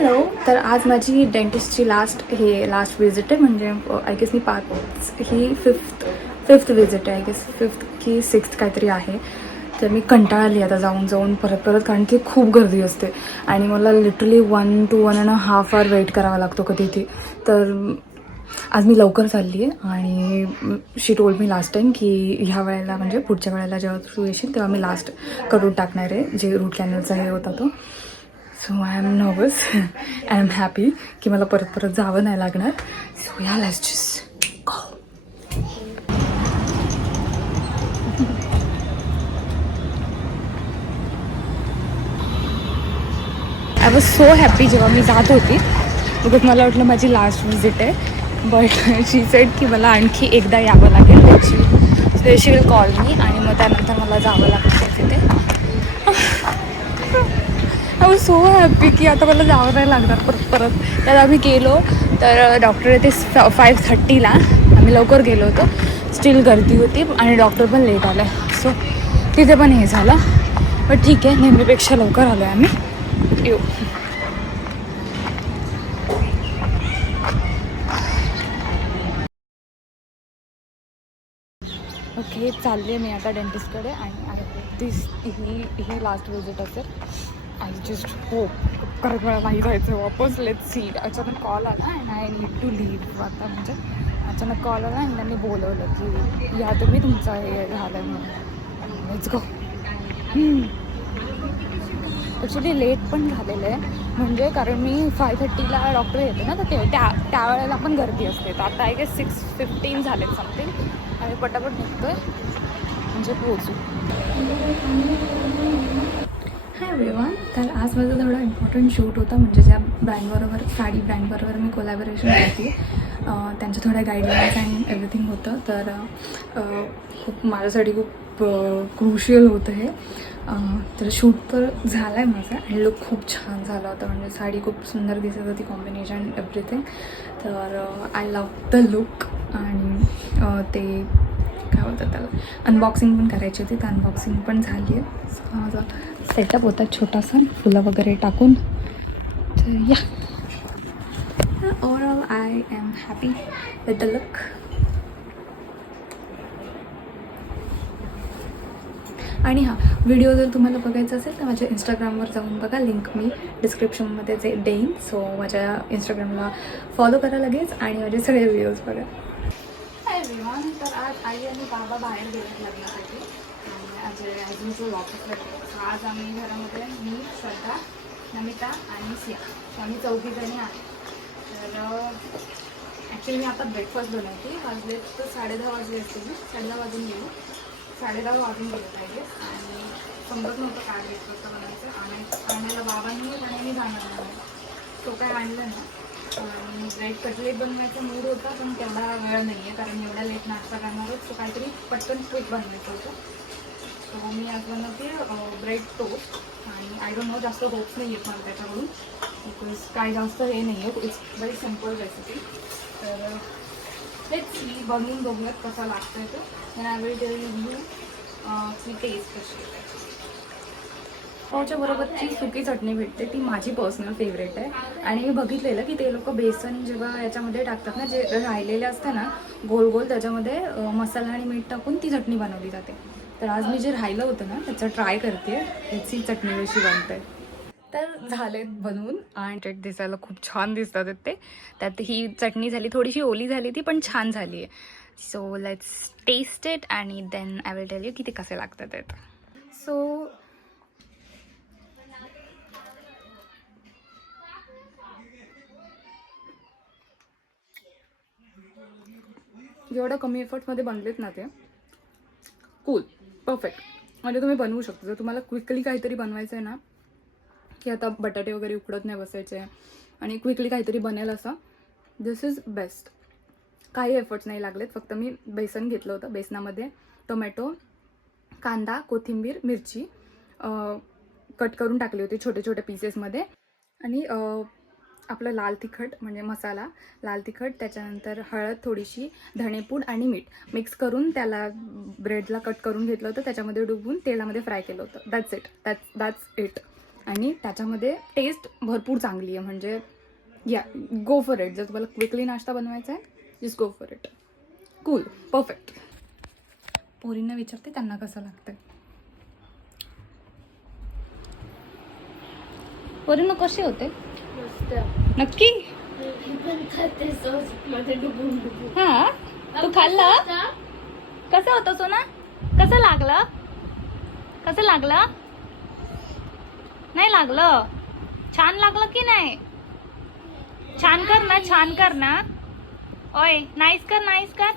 Hello तर आज माझी डेंटिस्टची लास्ट हे लास्ट विजिट आहे. म्हणजे आय गेस मी पाच ही फिफ्थ फिफ्थ विजिट आहे. आय गेस फिफ्थ की सिक्स्थ काहीतरी आहे. तर मी कंटाळली आता जाऊन जाऊन परत परत कारण की खूप गर्दी असते. आणि मला literally one two one and half hour wait करावा लागतो कधी ती. तर आज मी लवकर चालली आहे आणि she told me last time की ह्या वेळेला म्हणजे पुढच्या वेळेला जेव्हा तू येशील तेव्हा मी लास्ट करून टाकणार आहे. जे रूट कॅनलचा हे होता तो. So I'm nervous I'm happy की मला परत परत जावं नाही लागणार. सो या last just I was so happy जेव्हा मी जात होती. बिकॉज मला वाटलं माझी लास्ट विजिट आहे. बट शी सेट की मला आणखी एकदा यावं लागेल. त्याची स्पेशल कॉल मी आणि मग त्यानंतर मला जावं लागतं तिथे. आय वॉज सो हॅपी की आता मला जावं नाही लागणार परत परत. त्यात आम्ही गेलो तर डॉक्टर येते फाईव्ह थर्टीला आम्ही लवकर गेलो होतो. स्टील गर्दी होती आणि डॉक्टर पण लेट आला सो तिथे पण हे झालं. पण ठीक आहे नेहमीपेक्षा लवकर आलो आहे आम्ही. येऊ. ओके चालले मी आता डेंटिस्टकडे आणि आय दिस ही ही लास्ट विजिट असेल. आय जस्ट होप खरंच मला नाही जायचं वापस लेट सी अचानक कॉल आला and I need to leave आता म्हणजे अचानक कॉल आला आणि त्यांनी बोलवलं की या तुम्ही तुमचा हे झालं आहे म्हणून लेट्स गो ॲक्च्युली लेट पण झालेलं आहे. म्हणजे कारण मी फाय थर्टीला डॉक्टर येते ना तर ते त्या त्यावेळेला पण गर्दी असते. तर आता आय गेस सिक्स फिफ्टीन झाले समथिंग आणि पटापट निघतोय. म्हणजे पोहोचू. हाय एवरीवन तर आज माझा थोडा इम्पॉर्टंट शूट होता म्हणजे ज्या ब्रँडबरोबर साडी ब्रँडबरोबर मी कोलॅबोरेशन करते. त्यांच्या थोड्या गाईडलाईन्स अँड एव्हरीथिंग होतं. तर खूप माझ्यासाठी खूप क्रुशियल होतं हे. तर शूट तर झालं आहे माझा अँड लुक खूप छान झाला होता. म्हणजे साडी खूप सुंदर दिसत होती कॉम्बिनेशन एव्हरीथिंग तर आय लव द लुक आणि ते काय होतं त्याला? अनबॉक्सिंग पण करायची होती. तर अनबॉक्सिंग पण झाली आहे. माझं सेटअप होता छोटासा फुलं वगैरे टाकून. तर या. Overall I'm happy with the look आणि हां व्हिडिओ जर तुम्हाला बघायचा असेल तर माझ्या इंस्टाग्रामवर जाऊन बघा. लिंक मी डिस्क्रिप्शनमध्ये जे देईन. सो माझ्या इंस्टाग्रामला फॉलो करा लगेच आणि माझे सगळे व्हिडिओज बघा. तर आज आई आणि बाबा बाहेर गेले लग्नासाठी. आज ॲज युजल ऑफिसला आज आम्ही घरामध्ये मी श्रद्धा नमिता आणि सिया. आम्ही चौघी जणी आहे तर ॲक्च्युली मी आता ब्रेकफास्ट बनवते. वाजले तर साडेदहा वाजले असतील मी साडेदहा वाजून गेलो. साडेदहा वाजून गेले पाहिजे. आणि समजत नव्हतं काय ब्रेकफास्ट बनायचं आणि आणायला बाबांनी आणि मी जाणार नाही. तो काय आणलं ना आणि ब्रेड कटलेट बनवायचा मूड होता पण तेवढा वेळ नाही आहे कारण एवढा लेट नाश्ता करणारच. तो काहीतरी पटकन क्विक बनवायचं होतं. सो मी आज बनवते ब्रेड टोस्ट आणि आय डोंट नो जास्त होप्स नाही आहेत मला त्याच्याकडून बिकॉज काय जास्त हे नाही आहे इट्स व्हेरी सिंपल रेसिपी तर तेच मी बनवून बघूयात कसा लागतोय तो. आय विल टेल यू की टेस्ट कशी आहे पावच्या बरोबरची सुकी चटणी भेटते. ती माझी पर्सनल फेवरेट आहे. आणि मी बघितलेलं की ते लोक बेसन जेव्हा याच्यामध्ये टाकतात ना जे राहिलेले असतं ना गोल गोल त्याच्यामध्ये uh, मसाला आणि मीठ टाकून ती चटणी बनवली जाते. तर आज मी जे राहिलं होतं ना त्याचं ट्राय करते. ह्याची चटणी कशी बनते तर झालेत बनवून आणि ते दिसायला खूप छान दिसतात ते. त्यात ही चटणी झाली थोडीशी ओली झाली ती पण छान झाली आहे. सो लेट्स टेस्ट इट आणि then I will tell you की ते कसे लागतात आहेत. सो एवढं कमी एफर्टमध्ये बनलेत ना ते कूल परफेक्ट म्हणजे तुम्ही बनवू शकता. जर तुम्हाला क्विकली काहीतरी बनवायचं आहे ना की आता बटाटे वगैरे उकडत नाही बसायचे आणि क्विकली काहीतरी बनेल असं दिस इज बेस्ट काही एफर्ट्स नाही लागलेत. फक्त मी बेसन घेतलं होतं बेसनामध्ये. टोमॅटो कांदा कोथिंबीर मिरची कट करून टाकली होती छोटे छोटे पीसेसमध्ये आणि आपलं लाल तिखट म्हणजे मसाला लाल तिखट त्याच्यानंतर हळद थोडीशी धणेपूड आणि मीठ. मिक्स करून त्याला ब्रेडला कट करून घेतलं होतं. त्याच्यामध्ये डुबून तेलामध्ये फ्राय केलं होतं. That's it that's that's it आणि त्याच्यामध्ये टेस्ट भरपूर चांगली आहे. म्हणजे या गो फॉर इट जर तुम्हाला क्विकली नाश्ता बनवायचा आहे just go for it cool perfect पोरींना विचारते त्यांना कसं लागतं पोरींना कसे होते? नक्की? हा? तू खाल्लं? कसं होतं? सोना? कसं लागलं? कसं लागलं? नाही लागलं. छान लागलं की नाही? छान कर ना छान कर ना. ओय नाईस कर नाईस कर.